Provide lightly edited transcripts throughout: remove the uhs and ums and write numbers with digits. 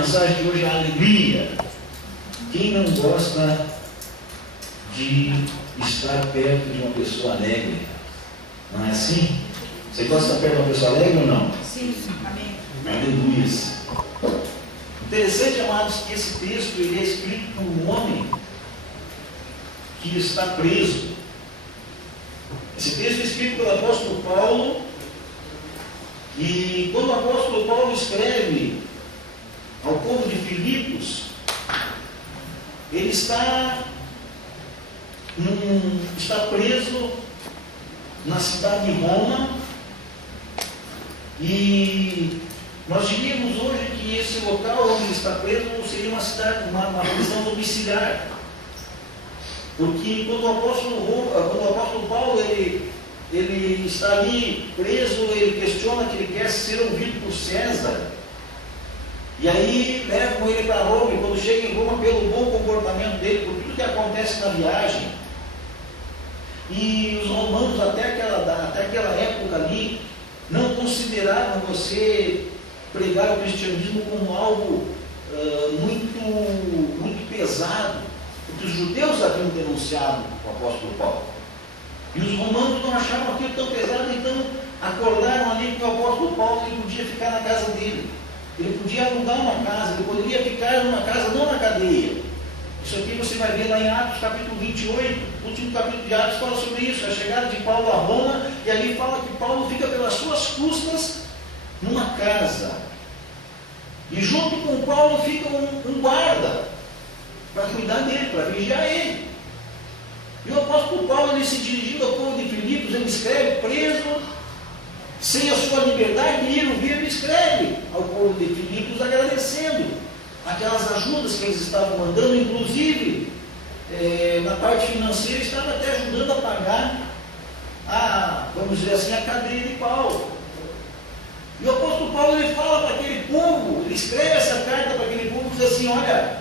mensagem de hoje é alegria. Quem não gosta de estar perto de uma pessoa alegre? Não é assim? Você gosta de estar perto de uma pessoa alegre ou não? Sim, amém. Aleluia. Interessante, amados, que esse texto ele é escrito por um homem que está preso. Esse texto é escrito pelo apóstolo Paulo, e quando o apóstolo Paulo escreve ao povo de Filipos, ele está preso na cidade de Roma, e nós diríamos hoje que esse local onde ele está preso seria uma prisão domiciliar, porque quando o apóstolo Paulo ele está ali preso, ele questiona que ele quer ser ouvido por César, e aí levam ele para Roma, e quando chega em Roma, pelo bom comportamento dele, por tudo que acontece na viagem, e os romanos até aquela época ali não consideravam você pregar o cristianismo como algo muito pesado, porque os judeus haviam denunciado o apóstolo Paulo, e os romanos não achavam aquilo tão pesado, então acordaram ali que o apóstolo Paulo ele podia ficar na casa dele, ele podia alugar uma casa, ele poderia ficar numa casa, não na cadeia. Isso aqui você vai ver lá em Atos capítulo 28, o último capítulo de Atos fala sobre isso, a chegada de Paulo a Roma, e ali fala que Paulo fica pelas suas custas numa casa, e junto com Paulo fica um guarda para cuidar dele, para vigiar ele. E o apóstolo Paulo, ele se dirigindo ao povo de Filipos, ele escreve preso, sem a sua liberdade de ir ouvir, ele escreve ao povo de Filipos agradecendo aquelas ajudas que eles estavam mandando, inclusive na parte financeira estava até ajudando a pagar vamos dizer assim, a cadeia de Paulo. E o apóstolo Paulo ele fala para aquele povo, ele escreve essa carta para aquele povo e diz assim: olha,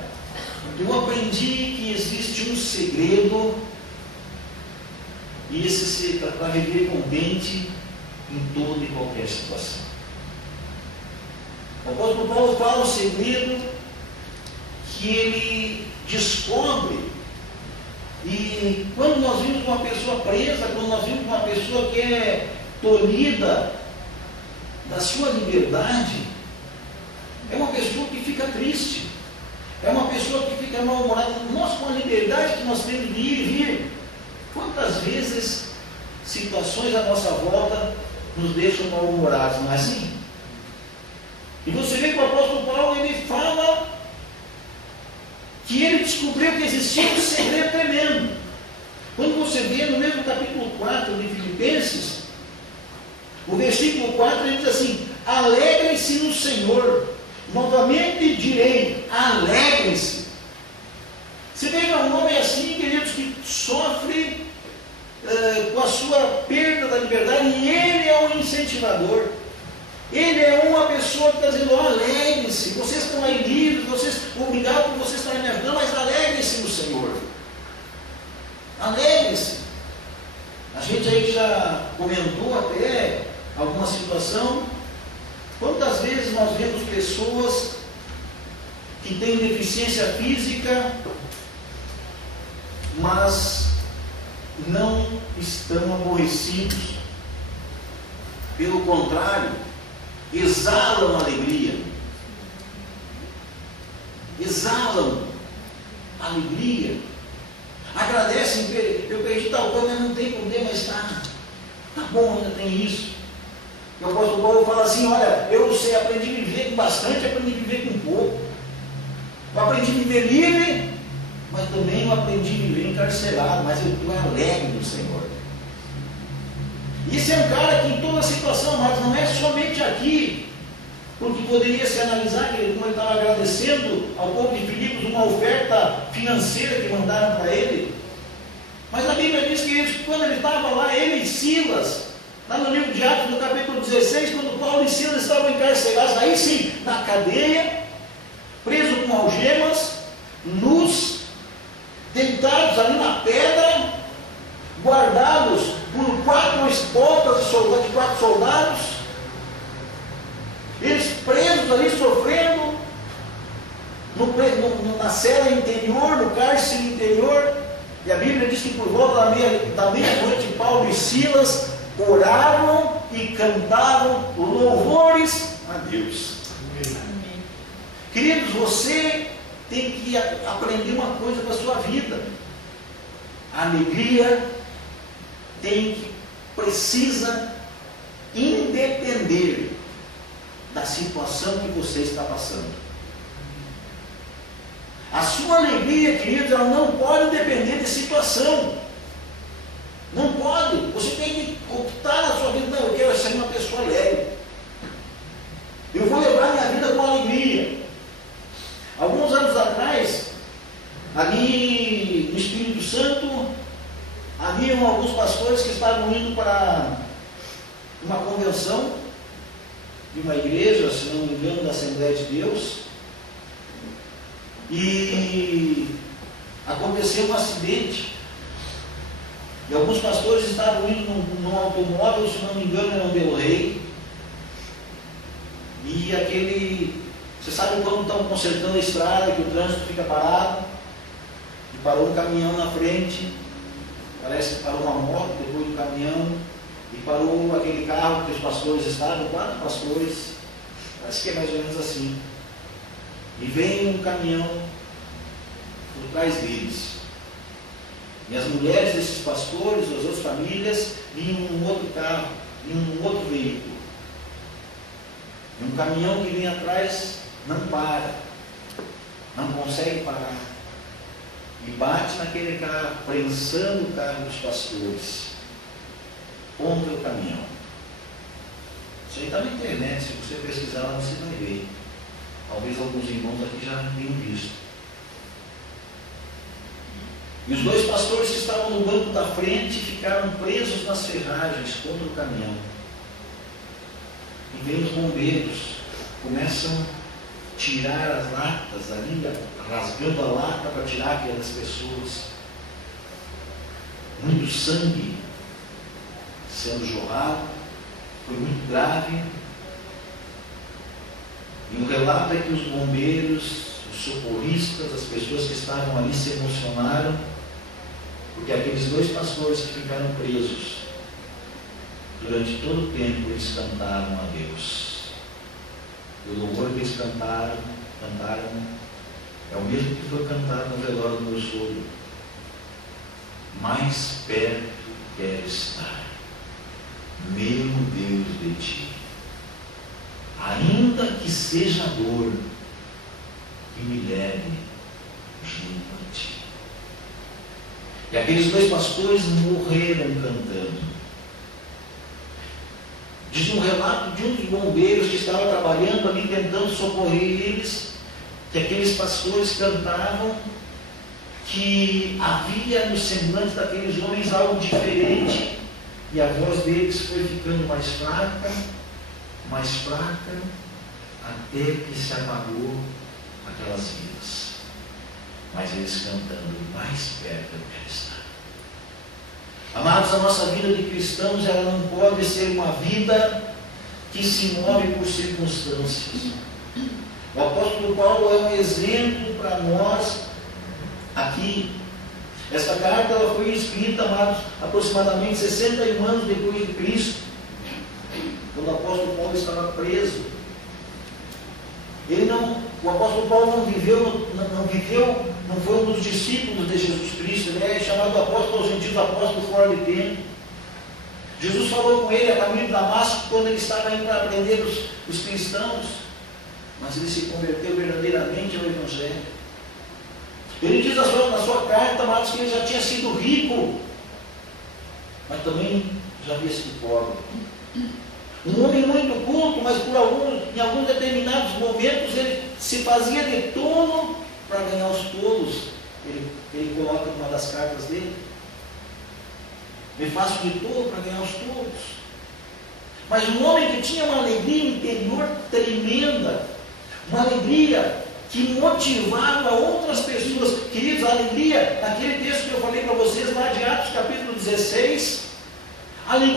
eu aprendi que existe um segredo, e esse segredo para viver contente em toda e qualquer situação. O apóstolo Paulo fala o segredo que ele descobre, e quando nós vimos uma pessoa presa, quando nós vimos uma pessoa que é tolhida da sua liberdade, é uma pessoa que fica triste, é uma pessoa que fica mal-humorada. Nós, com a liberdade que nós temos de ir e vir, quantas vezes situações à nossa volta nos deixam mal-humorados, não é assim? E você vê que o apóstolo Paulo ele fala que ele descobriu que existia um segredo tremendo. Quando você vê no mesmo capítulo 4 de Filipenses, o versículo 4 ele diz assim: alegrem-se no Senhor. Novamente direi, alegrem-se. Você vê que é um homem assim, queridos, que sofre com a sua perda da liberdade, e ele é um incentivador. Ele é uma pessoa que está dizendo: alegrem-se, vocês estão aí livres, obrigado por vocês estarem me ajudando, mas alegrem-se no Senhor. Alegrem-se. A gente aí já comentou até alguma situação. Quantas vezes nós vemos pessoas que têm deficiência física, mas não estão aborrecidos, pelo contrário, exalam alegria, agradecem, eu perdi tal coisa, mas não tem problema, mas tá bom, ainda tem isso. E o apóstolo Paulo fala assim: olha, eu sei, aprendi a viver com bastante, aprendi a viver com pouco, eu aprendi a viver livre, mas também eu aprendi a viver encarcerado, mas eu estou alegre do Senhor. Isso é um cara que em toda situação, mas não é somente aqui, porque poderia se analisar que como ele estava agradecendo ao povo de Filipos uma oferta financeira que mandaram para ele, mas a Bíblia diz que quando ele estava lá, ele e Silas, lá no livro de Atos, no capítulo 16, quando Paulo e Silas estavam encarcerados, aí sim, na cadeia, presos com algemas, nus, deitados ali na pedra, guardados por 4 escoltas de 4 soldados, eles presos ali sofrendo, na cela interior, no cárcere interior, e a Bíblia diz que por volta da meia-noite Paulo e Silas oravam e cantavam louvores a Deus. Amém. Queridos, você tem que aprender uma coisa para a sua vida. A alegria precisa independer da situação que você está passando. A sua alegria, queridos, ela não pode depender de situação. Não pode. Você tem que optar na sua vida. Não, eu quero ser uma pessoa alegre. Eu vou levar minha vida com alegria. Alguns anos atrás, ali no Espírito Santo, haviam alguns pastores que estavam indo para uma convenção de uma igreja, se não me engano, da Assembleia de Deus, e aconteceu um acidente, e alguns pastores estavam indo num automóvel, se não me engano, era um Del Rey, e você sabe quando estão consertando a estrada, que o trânsito fica parado, e parou um caminhão na frente, parece que parou uma moto depois do caminhão, e parou aquele carro que os pastores estavam, 4 pastores, parece que é mais ou menos assim. E vem um caminhão por trás deles. E as mulheres desses pastores, as outras famílias, vinham num outro carro, vinham num outro veículo. E um caminhão que vem atrás não para, não consegue parar. E bate naquele carro, prensando o carro dos pastores contra o caminhão. Isso aí está na internet, se você pesquisar lá você vai ver. Talvez alguns irmãos aqui já tenham visto. E os 2 pastores que estavam no banco da frente ficaram presos nas ferragens contra o caminhão. E vem os bombeiros, começam a tirar as latas ali, rasgando a lata para tirar aquelas pessoas. Muito sangue sendo jorrado, foi muito grave. E o relato é que os bombeiros, os socorristas, as pessoas que estavam ali se emocionaram, porque aqueles 2 pastores que ficaram presos, durante todo o tempo eles cantaram a Deus. E o louvor que eles cantaram é o mesmo que foi cantado no velório do meu sogro. Mais perto quero estar, meu Deus, de ti. Ainda que seja dor, que me leve junto a ti. E aqueles 2 pastores morreram cantando. Diz um relato de um dos bombeiros que estava trabalhando ali, tentando socorrer eles, que aqueles pastores cantavam, que havia no semblante daqueles homens algo diferente, e a voz deles foi ficando mais fraca, até que se apagou aquelas vidas. Mas eles cantando, mais perto eu quero estar. Amados, a nossa vida de cristãos, ela não pode ser uma vida que se move por circunstâncias. O apóstolo Paulo é um exemplo para nós aqui. Essa carta ela foi escrita, amados, aproximadamente 61 anos depois de Cristo, quando o apóstolo Paulo estava preso. O apóstolo Paulo não foi um dos discípulos de Jesus Cristo, ele é chamado apóstolo aos gentios, apóstolo fora de tempo. Jesus falou com ele a caminho de Damasco, quando ele estava indo para aprender os cristãos, mas ele se converteu verdadeiramente ao Evangelho. Ele diz na sua carta, amados, que ele já tinha sido rico, mas também já havia sido pobre. Um homem muito culto, mas em alguns determinados momentos ele se fazia de tolo para ganhar os tolos. Ele coloca numa das cartas dele. Me faço de tolo para ganhar os tolos. Mas um homem que tinha uma alegria interior tremenda, uma alegria que motivava outras pessoas. Queridos, a alegria, naquele texto que eu falei para vocês lá de Atos capítulo 16, a alegria